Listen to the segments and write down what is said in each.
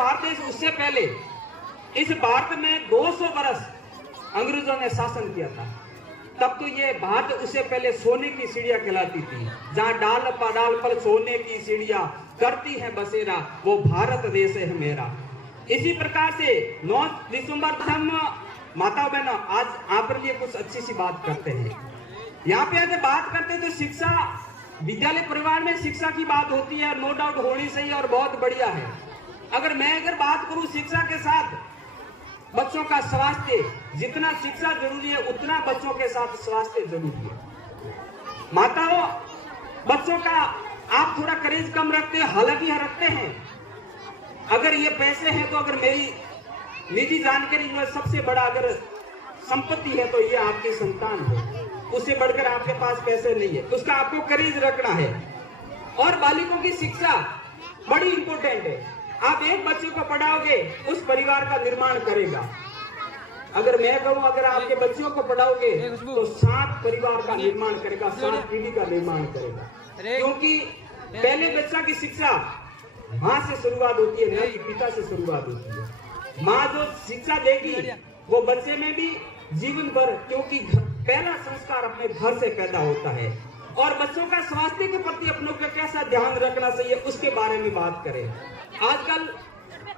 भारत देश उससे पहले इस भारत में 200 वर्ष अंग्रेजों ने शासन किया था। तब तो ये भारत उससे पहले सोने की चिड़िया कहलाती थी, जहाँ डाल पर सोने की चिड़िया करती है बसेरा, वो भारत देश है मेरा। इसी प्रकार से 9 दिसंबर हम माता बहनों आज आप पर लिए कुछ अच्छी सी बात करते हैं। यहाँ पे अगर बात करते हैं तो शिक्षा, विद्यालय परिवार में शिक्षा की बात होती है, नो डाउट होनी चाहिए और बहुत बढ़िया है। अगर बात करूं शिक्षा के साथ बच्चों का स्वास्थ्य, जितना शिक्षा जरूरी है उतना बच्चों के साथ स्वास्थ्य जरूरी है। माताओं, बच्चों का आप थोड़ा करेज कम रखते हैं, हालांकि रखते हैं। अगर ये पैसे हैं तो अगर मेरी निजी जानकारी में सबसे बड़ा अगर संपत्ति है तो ये आपकी संतान है, उससे बढ़कर आपके पास पैसे नहीं है, तो उसका आपको करेज रखना है। और बालिकों की शिक्षा बड़ी इंपॉर्टेंट है। आप एक बच्चे को पढ़ाओगे उस परिवार का निर्माण करेगा। अगर मैं कहूं अगर आपके बच्चों को पढ़ाओगे तो 7 परिवार का निर्माण करेगा, 7 पीढ़ी का निर्माण करेगा। क्योंकि पहले बच्चा की शिक्षा माँ से शुरुआत होती है, न कि पिता से शुरुआत होती है। माँ जो शिक्षा देगी वो बच्चे में भी जीवन भर, क्योंकि पहला संस्कार अपने घर से पैदा होता है। और बच्चों का स्वास्थ्य के प्रति अपनों का कैसा ध्यान रखना चाहिए उसके बारे में बात करें। आजकल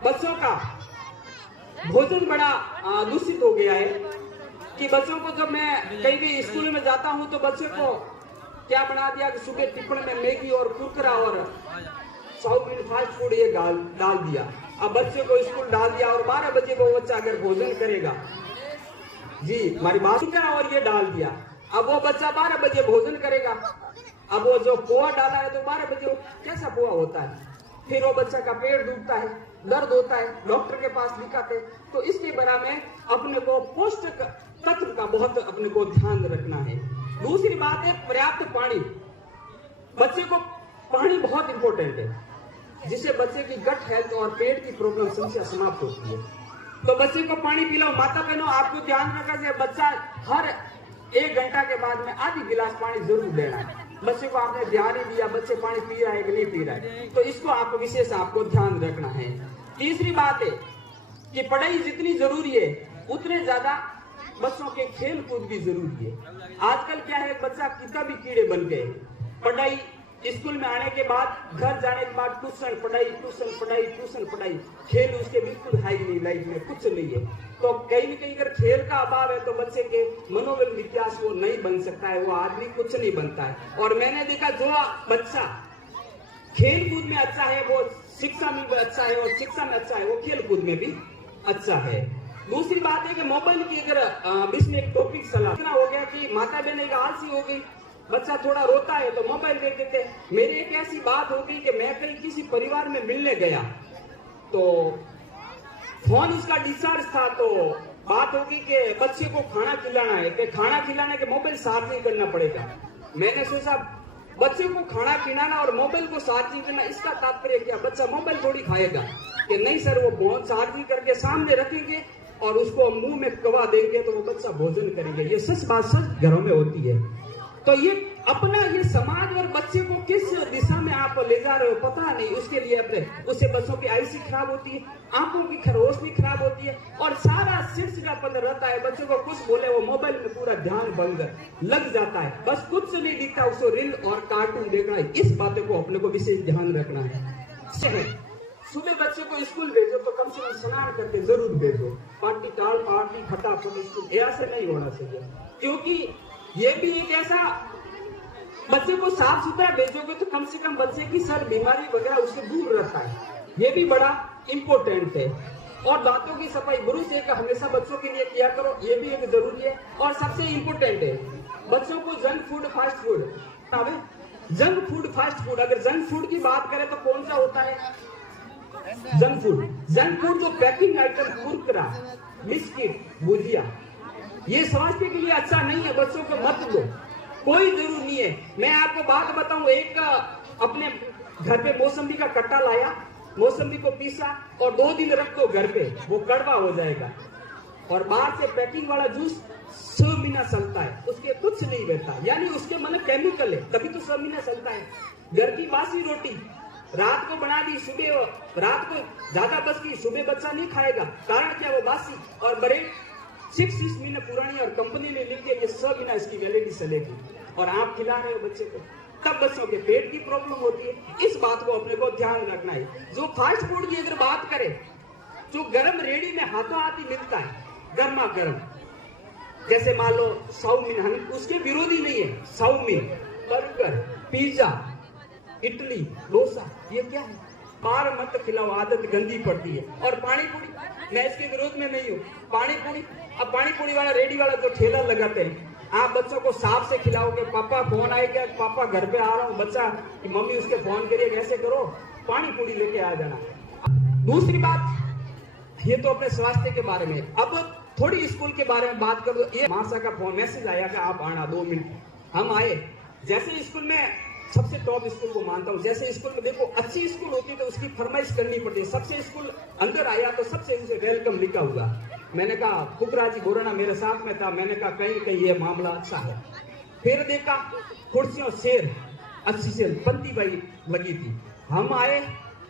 बच्चों का भोजन बड़ा दूषित हो गया है कि बच्चों को जब मैं कहीं भी स्कूल में जाता हूं तो बच्चे को क्या बना दिया कि सुबह टिफिन में मैगी और कुरकुरा और चाउमीन फास्ट फूड ये डाल दिया। अब बच्चे को स्कूल डाल दिया और 12 बजे वो बच्चा अगर भोजन करेगा, जी हमारी बात का, और ये डाल दिया, अब वो बच्चा 12 बजे भोजन करेगा। अब वो जो पोहा डाला है तो 12 बजे कैसा पोहा होता है, फिर वो बच्चा का पेट दुखता है, दर्द होता है, डॉक्टर के पास दिखाते। तो इसके बारे में अपने को पौष्टिक तत्व का बहुत अपने को ध्यान रखना है। दूसरी बात है पर्याप्त पानी। बच्चे को पानी बहुत इंपॉर्टेंट है, जिससे बच्चे की गट हेल्थ और पेट की प्रॉब्लम समस्या समाप्त होती है। तो बच्चे को पानी पिलाओ। माता बहनों, आपको ध्यान रखना चाहिए बच्चा हर 1 घंटा के बाद में आधी गिलास पानी जरूर देना है। बच्चे को आपने ध्यान ही दिया बच्चे पानी पी रहा है कि नहीं पी रहा है, तो इसको आपको विशेष आपको ध्यान रखना है। तीसरी बात है कि पढ़ाई जितनी जरूरी है उतने ज्यादा बच्चों के खेल कूद भी जरूरी है। आजकल क्या है, बच्चा किताबी कीड़े बन गए। पढ़ाई, स्कूल में आने के बाद, घर जाने के बाद ट्यूशन पढ़ाई, ट्यूशन पढ़ाई, ट्यूशन पढ़ाई, खेल उसके बिल्कुल है ही नहीं, लाइफ में कुछ नहीं है। तो कहीं न कहीं अगर खेल का अभाव है तो बच्चे के मनोबल विकास वो नहीं बन सकता है, वो आदमी कुछ नहीं बनता है। और मैंने देखा जो बच्चा खेल कूद में अच्छा है वो शिक्षा में भी अच्छा है, और शिक्षा में अच्छा है वो खेल कूद में भी अच्छा है। दूसरी बात है कि मोबाइल की अगर बीच में एक टॉपिक सलाह इतना हो गया कि माता बहन एक आलसी हो गई, बच्चा थोड़ा रोता है तो मोबाइल दे देते। मेरी एक ऐसी बात हो गई कि मैं कहीं किसी परिवार में मिलने गया तो फोन उसका डिस्चार्ज था, तो बात होगी कि बच्चे को खाना खिलाना है, कि खाना खिलाने के मोबाइल चार्ज नहीं करना पड़ेगा। मैंने सोचा बच्चे को खाना खिलाना और मोबाइल को चार्ज नहीं करना, इसका तात्पर्य क्या, बच्चा मोबाइल थोड़ी खाएगा? कि नहीं सर, वो फोन चार्ज करके सामने रखेंगे और उसको मुंह में कवा देंगे तो वो बच्चा भोजन करेंगे। ये सच बात सच घरों में होती है। तो ये अपना ये समाज और बच्चे को किस दिशा में आप ले जा रहे हो पता नहीं, उसके लिए अपने उससे बच्चों की आईसी खराब होती है, आंखों की रोशनी खराब होती है और सारा चिड़चिड़ापन रहता है। बच्चों को कुछ बोले वो मोबाइल में पूरा ध्यान भंग लग जाता है, बस कुछ नहीं दिखता, उसको रील और कार्टून देखना है। इस बातों को अपने को विशेष ध्यान रखना है। सुबह बच्चे को स्कूल भेजो तो कम से कम स्नान करके जरूर भेजो। पार्टी टाल पार्टी फटाफट स्कूल ऐसे नहीं होना चाहिए, क्योंकि ये भी एक ऐसा, बच्चे को साफ सुथरा भेजोगे तो कम से कम बच्चे की सर बीमारी वगैरह उससे दूर रहता है, ये भी बड़ा इंपॉर्टेंट है। और दांतों की सफाई, ब्रुश एक हमेशा बच्चों के लिए किया करो, ये भी एक जरूरी है। और सबसे इंपॉर्टेंट है बच्चों को junk food fast food, junk food fast food, अगर जंक फूड की बात करें तो कौन सा होता है जंक फूड जो पैकिंग आइटम, कुरकुरा, बिस्किट, भुजिया, ये स्वास्थ्य के लिए अच्छा नहीं है। बच्चों को मत दो, कोई जरूर नहीं है। मैं आपको बात बताऊं, एक अपने घर पे मौसम्बी का कट्टा लाया, मौसम्बी को पीसा और 2 दिन रख दो घर पे, वो कड़वा हो जाएगा। और बाहर से पैकिंग वाला जूस 6 महीना चलता है, उसके कुछ नहीं बहता, यानी उसके मन केमिकल है, तभी तो 6 महीना चलता है। घर की बासी रोटी रात को बना दी, सुबह रात को ज्यादा बच गई, सुबह बच्चा नहीं खाएगा। कारण क्या, वो बासी और ब्रेड 6 महीने पुरानी और कंपनी ने लिख दिया ये 100 महीना इसकी वैलिडिटी चलेगी, और आप खिला रहे हो बच्चे को, तब बच्चों के पेट की प्रॉब्लम होती है। इस बात को अपने को ध्यान रखना है। जो फास्ट फूड की अगर बात करें, जो गर्म रेडी में हाथों हाथ ही मिलता है, गर्मा गर्म, जैसे मान लो चाउमीन, हम उसके विरोधी नहीं है। Chowmein, burger, pizza, idli, dosa, ये क्या है? बार मत खिलाओ, आदत गंदी पड़ती है। और पानी पूरी, मैं इसके विरोध में नहीं हूँ। पानी पूरी, अब पानी पूरी वाला रेडी वाला जो ठेला लगाते हैं, आप बच्चों को साफ से खिलाओगे, पापा फोन आएगा, पापा घर पे आ रहा हूँ, बच्चा कि मम्मी उसके फोन करिए, कैसे करो, पानी पूरी लेके आ जाना। दूसरी बात, ये तो अपने स्वास्थ्य के बारे में। अब थोड़ी स्कूल के बारे में बात करो। ये मासा का फोन मैसेज आया कि आप आना 2 मिनट। हम आए, जैसे स्कूल में सबसे टॉप स्कूल को मानता हूँ, जैसे स्कूल में देखो अच्छी स्कूल होती है तो उसकी फरमाइश करनी पड़ती है। सबसे स्कूल अंदर आया तो सबसे उसे वेलकम लिखा हुआ। मैंने कहा फुकरा जी बोराना मेरे साथ में था, मैंने कहा कहीं कहीं ये मामला अच्छा है। फिर देखा कुर्सियों शेर अच्छी से पंक्ति भाई लगी थी। हम आए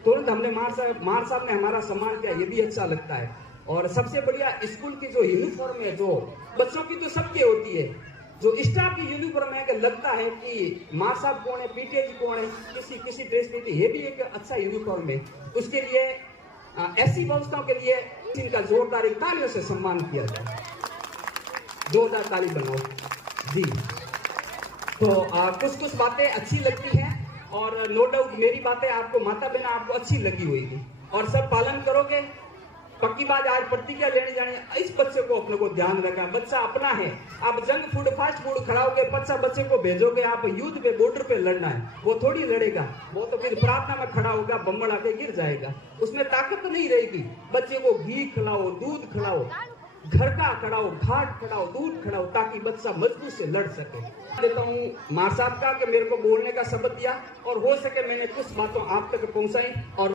तुरंत हमने मार साहब ने हमारा सम्मान किया, ये भी अच्छा लगता है। और सबसे बढ़िया स्कूल की जो यूनिफॉर्म है, जो बच्चों की तो सबकी होती है, जो स्टाफ की यूनिफॉर्म है, लगता है कि मार साहब कौन है, पीटीए जी कौन है, किसी ड्रेस में, ये भी एक अच्छा यूनिफॉर्म है। उसके लिए ऐसी व्यवस्थाओं के लिए इनका जोरदार तालियों से सम्मान किया जाए। 2000 ताली बनाओ जी। तो कुछ बातें अच्छी लगती हैं, और नो डाउट मेरी बातें आपको, माता बहना आपको अच्छी लगी होगी, और सब पालन करोगे। पक्की बात, आज प्रतिज्ञा लेने जाने, इस बच्चे को अपने को ध्यान रखना, बच्चा अपना है। आप जंक फूड फास्ट फूड खिलाओगे, बच्चे को भेजोगे, आप युद्ध पे बॉर्डर पे लड़ना है, वो थोड़ी लड़ेगा, वो तो फिर प्रार्थना में खड़ा होगा, बम्बड़ आके गिर जाएगा, उसमें ताकत नहीं रहेगी। बच्चे को घी खिलाओ, दूध खिलाओ, घर का खिलाओ, घाट खिलाओ, दूध खिलाओ, ताकि बच्चा मजबूत से लड़ सके। देता हूँ मार साहब का कि मेरे को बोलने का शब्द दिया, और हो सके मैंने कुछ बातों आप तक पहुंचाई। और